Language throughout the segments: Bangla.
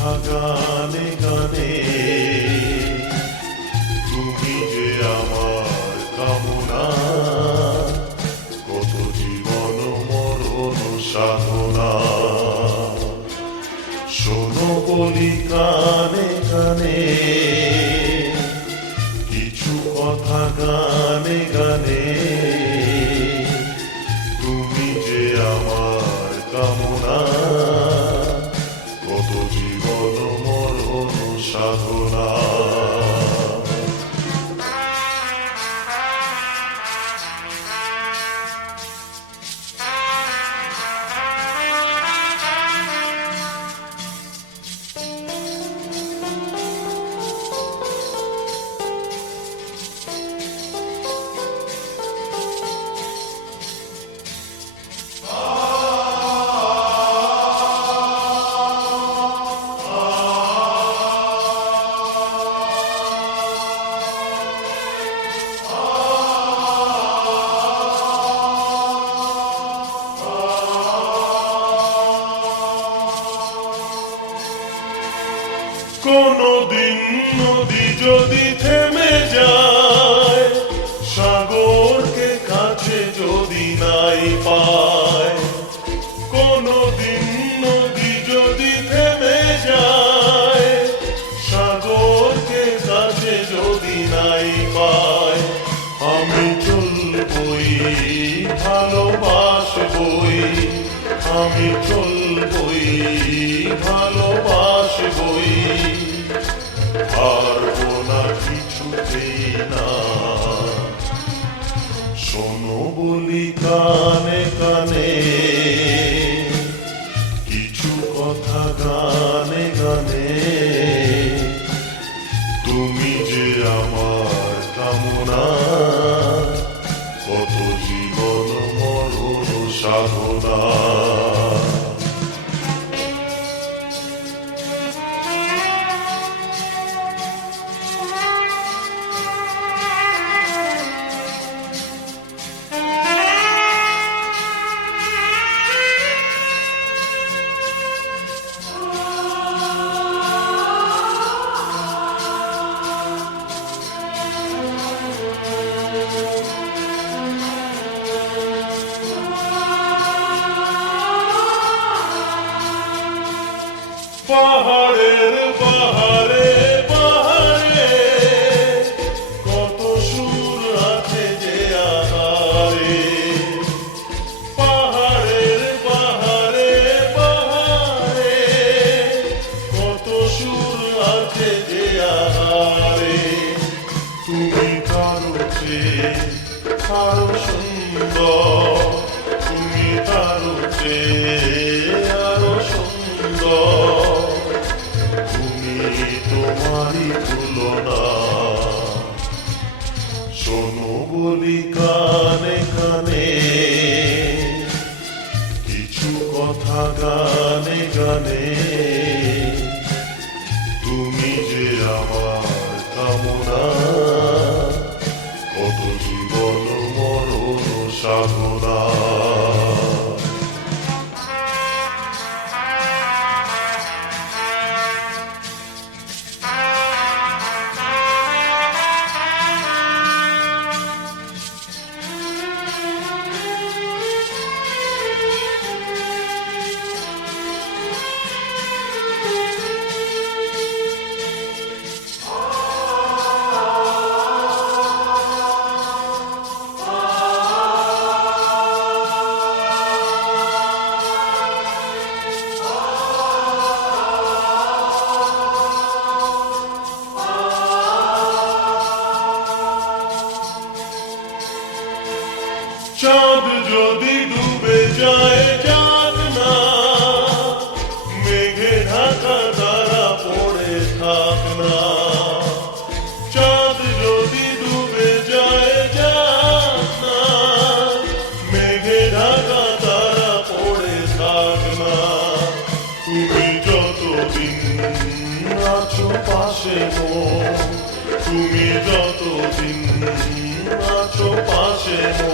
কথা গানে গানে, তুমি যে আমার কামনা, কত জীবন মরণ সাধনা। শোনো বলি কানে কানে, কিছু কথা গানে গানে, তুমি যে আমার কামনা, কত জীবন মরণ সাধনা। কোনদিন নদী যদি থেমে যায়, সাগরকে কাছে যদি নাই পায়, কোনদিন নদী যদি থেমে যায়, সাগরকে কাছে যদি নাই পায়, আমি চলবই ভালোবাসবই, আমি চলবই ভালোবাসবই, পারবো না কিছুতেই না। শোনো বলি কানে কানে, কিছু কথা গানে গানে, তুমি যে আমার কামনা, কত জীবন মরণ সাধনা। পাহাড়ের বাহারে বাহারে, কত সুর আছে যে আহারে, পাহাড়ের বাহারে বাহারে, কত সুর আছে যে আহারে, তুমি কারো চেয়ে আরো সুন্দর, তুমি কারো চেয়ে আরো সুন্দর, তোমারই তুলনা। শোনো বলি কানে কানে, কিছু কথা গানে গানে, তুমি যে আমার কামনা, কত জীবন মরণ সাধনা। চাঁদ যদি ডুবে যায় চাঁদ না, মেঘে ঢাকা তারা পড়ে থাক না, চাঁদ যদি ডুবে যায় চাঁদ না, মেঘে ঢাকা তারা পড়ে থাক না, তুমি যতদিন আছো পাশে মো, তুমি যতদিন আছো পাশে মো,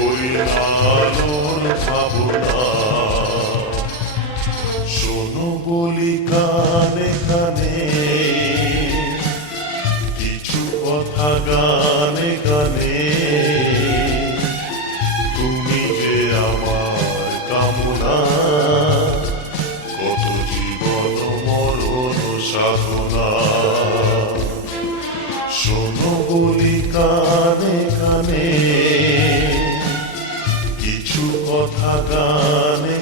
ওই আলোর ভাবনা। শোনো বলি কানে কানে, কিছু কথা গানে গানে। তুমি যে আমার কামনা, কত জীবন মরণ সাধনা। শোনো বলি কানে কানে, কিছু কথা গানে